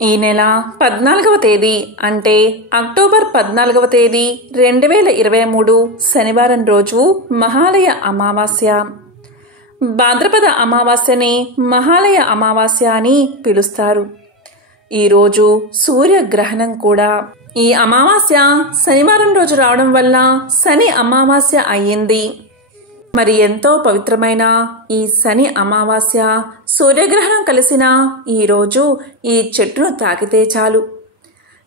ఈ నెల 14వ తేదీ అంటే అక్టోబర్ 14వ తేదీ 2023 శనివారం రోజు మహాలయ అమావాస్య. భాద్రపద అమావాస్యని మహాలయ అమావాస్య అని పిలుస్తారు. ఈరోజు సూర్యగ్రహణం కూడా. ఈ అమావాస్య శనివారం రోజు రావడం వల్ల శని అమావాస్య అయ్యింది. మరి ఎంతో పవిత్రమైన ఈ శని అమావాస్య సూర్యగ్రహణం కలిసిన ఈరోజు ఈ చెట్టును తాకితే చాలు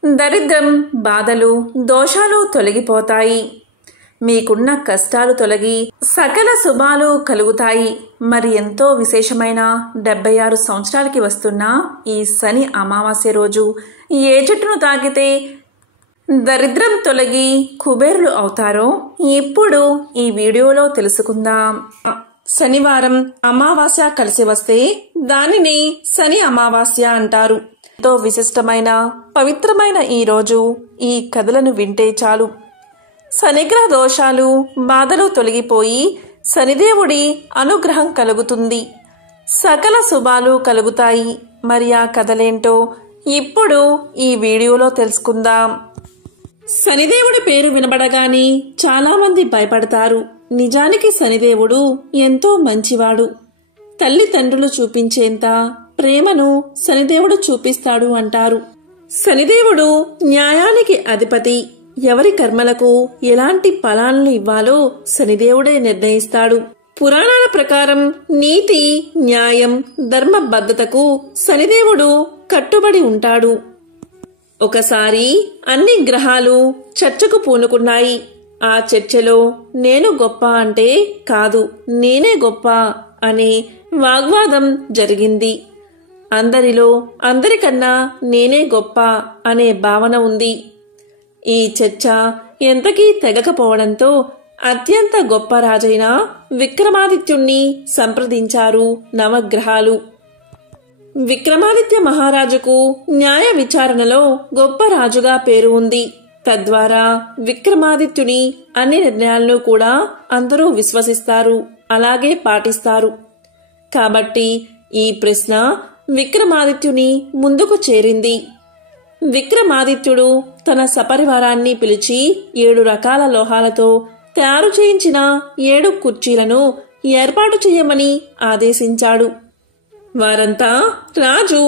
దరిద్రం, బాధలు, దోషాలు తొలగిపోతాయి. మీకున్న కష్టాలు తొలగి సకల శుభాలు కలుగుతాయి. మరి ఎంతో విశేషమైన 76 సంవత్సరాలకి వస్తున్న ఈ శని అమావాస్య రోజు ఏ చెట్టును తాకితే దరిద్రం తొలగి కుబేరులు అవుతారో ఇప్పుడు ఈ వీడియోలో తెలుసుకుందాం. శనివారం అమావాస్య కలిసి వస్తే దానిని శని అమావాస్య అంటారు. ఎంతో విశిష్టమైన పవిత్రమైన ఈ రోజు ఈ కథలను వింటే చాలు శనిగ్రహ దోషాలు, బాధలు తొలగిపోయి శనిదేవుడి అనుగ్రహం కలుగుతుంది. సకల శుభాలు కలుగుతాయి. మరి ఆ కథలేంటో ఇప్పుడు ఈ వీడియోలో తెలుసుకుందాం. శనిదేవుడి పేరు వినబడగానే చాలా మంది భయపడతారు. నిజానికి శనిదేవుడు ఎంతో మంచివాడు. తల్లిదండ్రులు చూపించేంత ప్రేమను శనిదేవుడు చూపిస్తాడు అంటారు. శనిదేవుడు న్యాయానికి అధిపతి. ఎవరి కర్మలకు ఎలాంటి ఫలాలను ఇవ్వాలో శనిదేవుడే నిర్ణయిస్తాడు. పురాణాల ప్రకారం నీతి, న్యాయం, ధర్మబద్ధతకు శనిదేవుడు కట్టుబడి ఉంటాడు. ఒకసారి అన్ని గ్రహాలు చర్చకు పూనుకున్నాయి. ఆ చర్చలో నేను గొప్ప అంటే కాదు, నేనే గొప్ప అనే వాగ్వాదం జరిగింది. అందరిలో అందరికన్నా నేనే గొప్ప అనే భావన ఉంది. ఈ చర్చ ఎంతకీ తెగకపోవడంతో అత్యంత గొప్ప రాజైన విక్రమాదిత్యుణ్ణి సంప్రదించారు నవగ్రహాలు. విక్రమాదిత్య మహారాజుకు న్యాయ విచారణలో గొప్ప రాజుగా పేరు ఉంది. తద్వారా విక్రమాదిత్యుని అన్ని నిర్ణయాలను కూడా అందరూ విశ్వసిస్తారు, అలాగే పాటిస్తారు. కాబట్టి ఈ ప్రశ్న విక్రమాదిత్యుని ముందుకు చేరింది. విక్రమాదిత్యుడు తన సపరివారాన్ని పిలిచి 7 రకాల లోహాలతో తయారు చేయించిన 7 కుర్చీలను ఏర్పాటు చేయమని ఆదేశించాడు. వారంతా రాజు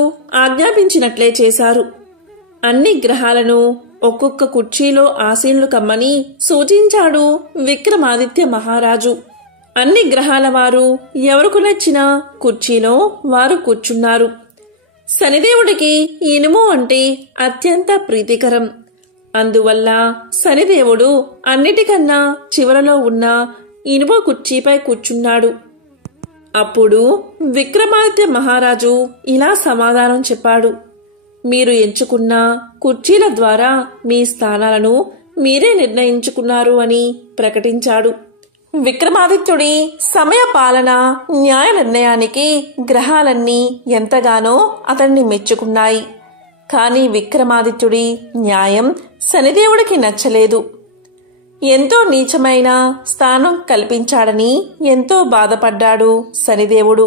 ఆజ్ఞాపించినట్లే చేశారు. అన్ని గ్రహాలను ఒక్కొక్క కుర్చీలో ఆసీనులు కమ్మని సూచించాడు విక్రమాదిత్య మహారాజు. అన్ని గ్రహాల వారు ఎవరికి నచ్చిన కుర్చీలో వారు కూర్చున్నారు. శనిదేవుడికి ఇనుము అంటే అత్యంత ప్రీతికరం. అందువల్ల శనిదేవుడు అన్నిటికన్నా చివరలో ఉన్న ఇనుము కుర్చీపై కూర్చున్నాడు. అప్పుడు విక్రమాదిత్య మహారాజు ఇలా సమాధానం చెప్పాడు. మీరు ఎంచుకున్న కుర్చీల ద్వారా మీ స్థానాలను మీరే నిర్ణయించుకున్నారు అని ప్రకటించాడు. విక్రమాదిత్యుడి సమయ పాలన, న్యాయ నిర్ణయానికి గ్రహాలన్నీ ఎంతగానో అతన్ని మెచ్చుకున్నాయి. కానీ విక్రమాదిత్యుడి న్యాయం శనిదేవుడికి నచ్చలేదు. ఎంతో నీచమైన స్థానం కల్పించాడని ఎంతో బాధపడ్డాడు శనిదేవుడు.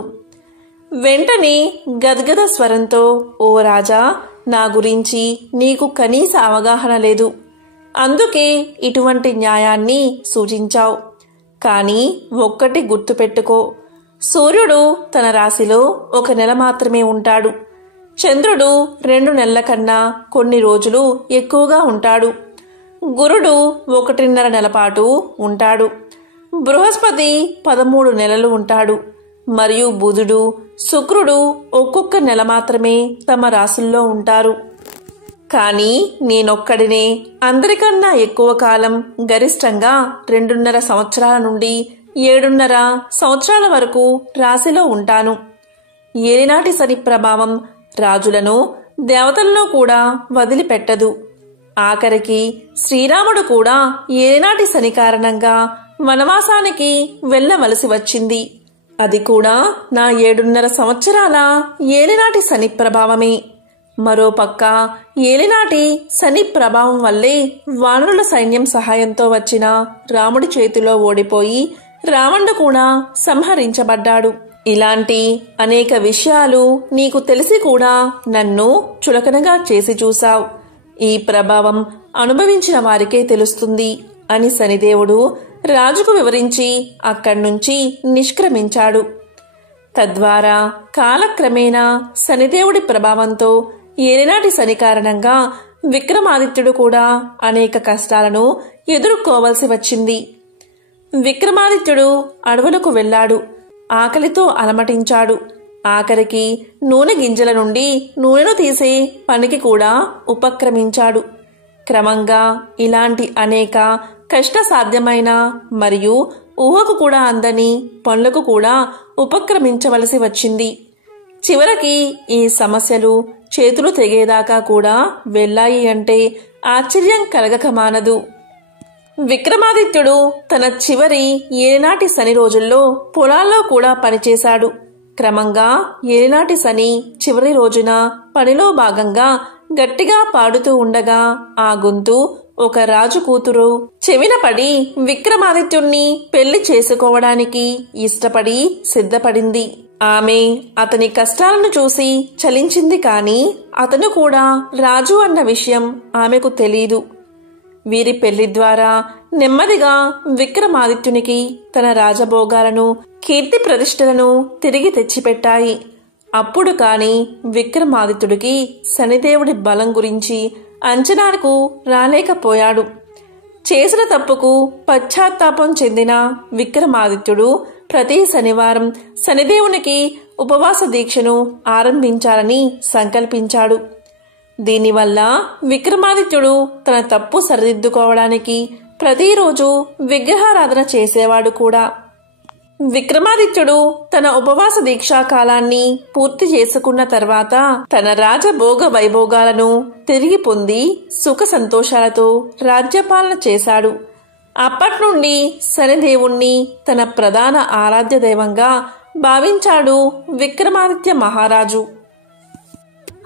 వెంటనే గద్గద స్వరంతో, ఓ రాజా, నా గురించి నీకు కనీస అవగాహన లేదు. అందుకే ఇటువంటి న్యాయాన్ని సూచించావు. కానీ ఒక్కటి గుర్తుపెట్టుకో, సూర్యుడు తన రాశిలో 1 నెల మాత్రమే ఉంటాడు. చంద్రుడు 2 నెలల కన్నా కొన్ని రోజులు ఎక్కువగా ఉంటాడు. గురుడు 1.5 నెల పాటు ఉంటాడు. బృహస్పతి 13 నెలలు ఉంటాడు. మరియు బుధుడు, శుక్రుడు ఒక్కొక్క నెల మాత్రమే తమ రాశుల్లో ఉంటారు. కానీ నేనొక్కడినే అందరికన్నా ఎక్కువ కాలం, గరిష్టంగా 2.5 సంవత్సరాల నుండి 7.5 సంవత్సరాల వరకు రాశిలో ఉంటాను. ఏలినాటి శని ప్రభావం రాజులను, దేవతలను కూడా వదిలిపెట్టదు. ఆఖరికి శ్రీరాముడు కూడా ఏనాటి శని కారణంగా వనవాసానికి వెళ్ళవలసి వచ్చింది. అది కూడా నా 7.5 సంవత్సరాల ఏలినాటి శని ప్రభావమే. మరోపక్క ఏలినాటి శని ప్రభావం వల్లే వానరుల సైన్యం సహాయంతో వచ్చిన రాముడి చేతిలో ఓడిపోయి రావణుడు కూడా సంహరించబడ్డాడు. ఇలాంటి అనేక విషయాలు నీకు తెలిసి కూడా నన్ను చులకనగా చేసి చూశావు. ఈ ప్రభావం అనుభవించిన వారికే తెలుస్తుంది అని శనిదేవుడు రాజుకు వివరించి అక్కడ్నుంచి నిష్క్రమించాడు. తద్వారా కాలక్రమేణా శనిదేవుడి ప్రభావంతో ఏలినాటి శని కారణంగా విక్రమాదిత్యుడు కూడా అనేక కష్టాలను ఎదుర్కోవలసి వచ్చింది. విక్రమాదిత్యుడు అడవులకు వెళ్ళాడు. ఆకలితో అలమటించాడు. ఆఖరికి నూనె గింజల నుండి నూనెను తీసే పనికి కూడా ఉపక్రమించాడు. క్రమంగా ఇలాంటి అనేక కష్టసాధ్యమైన మరియు ఊహకు కూడా అందని పనులకు కూడా ఉపక్రమించవలసి వచ్చింది. చివరికి ఈ సమస్యలు చేతులు తెగేదాకా కూడా వెళ్ళాయి అంటే ఆశ్చర్యం కలగక మానదు. విక్రమాదిత్యుడు తన చివరి ఏలినాటి శని రోజుల్లో పొలాల్లో కూడా పనిచేశాడు. క్రమంగా ఏలినాటి శని చివరి రోజున పనిలో భాగంగా గట్టిగా పాడుతూ ఉండగా ఆ గొంతు ఒక రాజు కూతురు చెవిన పడి విక్రమాదిత్యుణ్ణి పెళ్లి చేసుకోవడానికి ఇష్టపడి సిద్ధపడింది. ఆమె అతని కష్టాలను చూసి చలించింది. కాని అతను కూడా రాజు అన్న విషయం ఆమెకు తెలీదు. వీరి పెళ్లి ద్వారా నెమ్మదిగా విక్రమాదిత్యునికి తన రాజభోగాలను కీర్తి ప్రతిష్టలను తిరిగి తెచ్చిపెట్టాయి. అప్పుడు కాని విక్రమాదిత్యుడికి శనిదేవుడి బలం గురించి అంచనాలకు రాలేకపోయాడు. చేసిన తప్పుకు పశ్చాత్తాపం చెందిన విక్రమాదిత్యుడు ప్రతి శనివారం శనిదేవునికి ఉపవాస దీక్షను ఆరంభించాలని సంకల్పించాడు. దీనివల్ల విక్రమాదిత్యుడు తన తప్పు సరిదిద్దుకోవడానికి ప్రతిరోజు విగ్రహారాధన చేసేవాడు కూడా. విక్రమాదిత్యుడు తన ఉపవాస దీక్షా కాలాన్ని పూర్తి చేసుకున్న తర్వాత తన రాజభోగ వైభోగాలను తిరిగి పొంది సుఖ సంతోషాలతో రాజ్యపాలన చేశాడు. అప్పట్నుండి శనిదేవుణ్ణి తన ప్రధాన ఆరాధ్య దైవంగా భావించాడు విక్రమాదిత్య మహారాజు.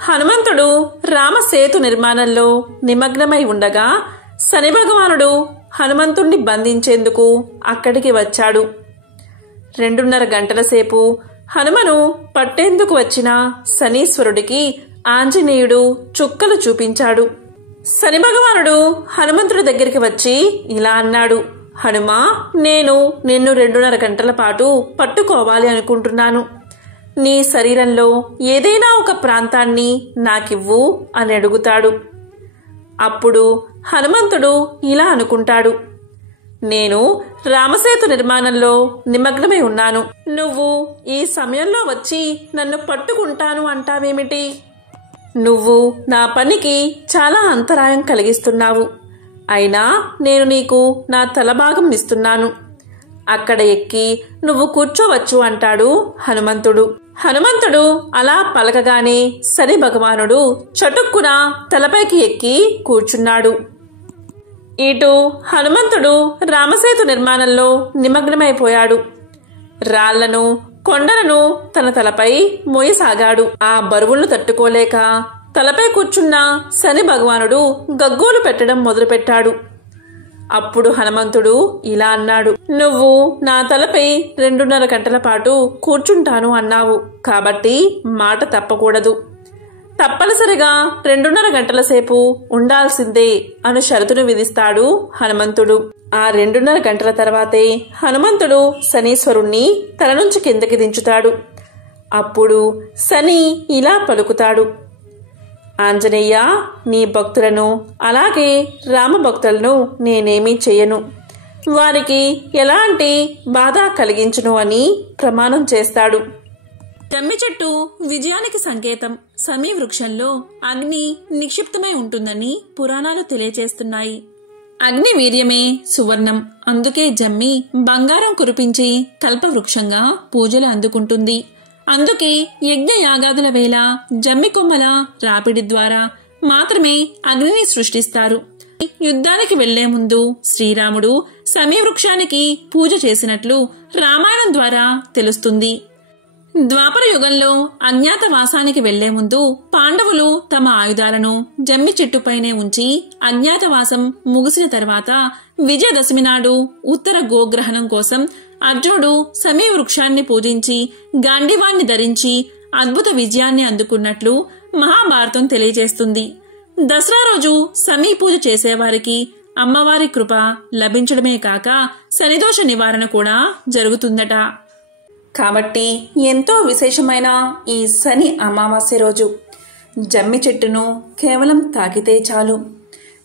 హనుమంతుడు రామసేతు నిర్మాణంలో నిమగ్నమై ఉండగా శని భగవానుడు హనుమంతుణ్ణి బంధించేందుకు అక్కడికి వచ్చాడు. 2.5 గంటల సేపు హనుమను పట్టేందుకు వచ్చిన శనీశ్వరుడికి ఆంజనేయుడు చుక్కలు చూపించాడు. శని భగవానుడు హనుమంతుడి దగ్గరికి వచ్చి ఇలా అన్నాడు: హనుమా, నేను నిన్ను 2.5 గంటల పాటు పట్టుకోవాలి అనుకుంటున్నాను. నీ శరీరంలో ఏదైనా ఒక ప్రాంతాన్ని నాకివ్వు అని అడుగుతాడు. అప్పుడు హనుమంతుడు ఇలా అనుకుంటాడు: నేను రామసేతు నిర్మాణంలో నిమగ్నమై ఉన్నాను. నువ్వు ఈ సమయంలో వచ్చి నన్ను పట్టుకుంటాను అంటావేమిటి? నువ్వు నా పనికి చాలా అంతరాయం కలిగిస్తున్నావు. అయినా నేను నీకు నా తలభాగం ఇస్తున్నాను. అక్కడ ఎక్కి నువ్వు కూర్చోవచ్చు అంటాడు హనుమంతుడు. హనుమంతుడు అలా పలకగానే శని భగవానుడు చటుక్కున తలపైకి ఎక్కి కూర్చున్నాడు. ఇటు హనుమంతుడు రామసేతు నిర్మాణంలో నిమగ్నమైపోయాడు. రాళ్లను కొండలను తన తలపై మోయసాగాడు. ఆ బరువులను తట్టుకోలేక తలపై కూర్చున్న శని భగవానుడు గగ్గోలు పెట్టడం మొదలుపెట్టాడు. అప్పుడు హనుమంతుడు ఇలా అన్నాడు: నువ్వు నా తలపై 2.5 గంటల పాటు కూర్చుంటాను అన్నావు కాబట్టి మాట తప్పకూడదు. తప్పనిసరిగా 2.5 గంటల సేపు ఉండాల్సిందే అని షరతును విధిస్తాడు హనుమంతుడు. ఆ 2.5 గంటల తర్వాతే హనుమంతుడు శనీశ్వరుణ్ణి తల నుంచి కిందకి దించుతాడు. అప్పుడు శని ఇలా పలుకుతాడు: ఆంజనేయ, నీ భక్తులను అలాగే రామభక్తులను నేనేమీ చెయ్యను. వారికి ఎలాంటి బాధ కలిగించును అని ప్రమాణం చేస్తాడు. జమ్మి చెట్టు విజయానికి సంకేతం. సమీ వృక్షంలో అగ్ని నిక్షిప్తమై ఉంటుందని పురాణాలు తెలియచేస్తున్నాయి. అగ్ని వీర్యమే సువర్ణం. అందుకే జమ్మి బంగారం కురిపించి కల్పవృక్షంగా పూజలు అందుకుంటుంది. అందుకే యజ్ఞ యాగాదుల వేళ జమ్మి కొమ్మల రాపిడి ద్వారా మాత్రమే అగ్నిని సృష్టిస్తారు. యుద్ధానికి వెళ్లే ముందు శ్రీరాముడు సమీ వృక్షానికి పూజ చేసినట్లు రామాయణం ద్వారా తెలుస్తుంది. ద్వాపర యుగంలో అజ్ఞాతవాసానికి వెళ్లే ముందు పాండవులు తమ ఆయుధాలను జమ్మి చెట్టుపైనే ఉంచి అజ్ఞాతవాసం ముగిసిన తర్వాత విజయదశమి నాడు ఉత్తర గోగ్రహణం కోసం అర్జునుడు సమీ వృక్షాన్ని పూజించి గాంధీవాన్ని ధరించి అద్భుత విజయాన్ని అందుకున్నట్లు మహాభారతం తెలియజేస్తుంది. దసరా రోజు సమీ పూజ చేసేవారికి అమ్మవారి కృప లభించడమే కాక శనిదోష నివారణ కూడా జరుగుతుందట. కాబట్టి ఎంతో విశేషమైన ఈ శని అమావాస్య రోజు జమ్మి చెట్టును కేవలం తాకితే చాలు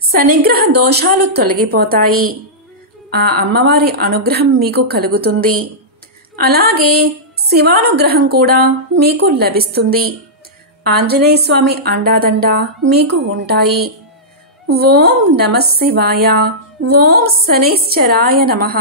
శనిగ్రహ దోషాలు తొలగిపోతాయి. ఆ అమ్మవారి అనుగ్రహం మీకు కలుగుతుంది. అలాగే శివానుగ్రహం కూడా మీకు లభిస్తుంది. ఆంజనేయ స్వామి అండాదండ మీకు ఉంటాయి. ఓం నమః శివాయ. ఓం శనైశ్చరాయ నమః.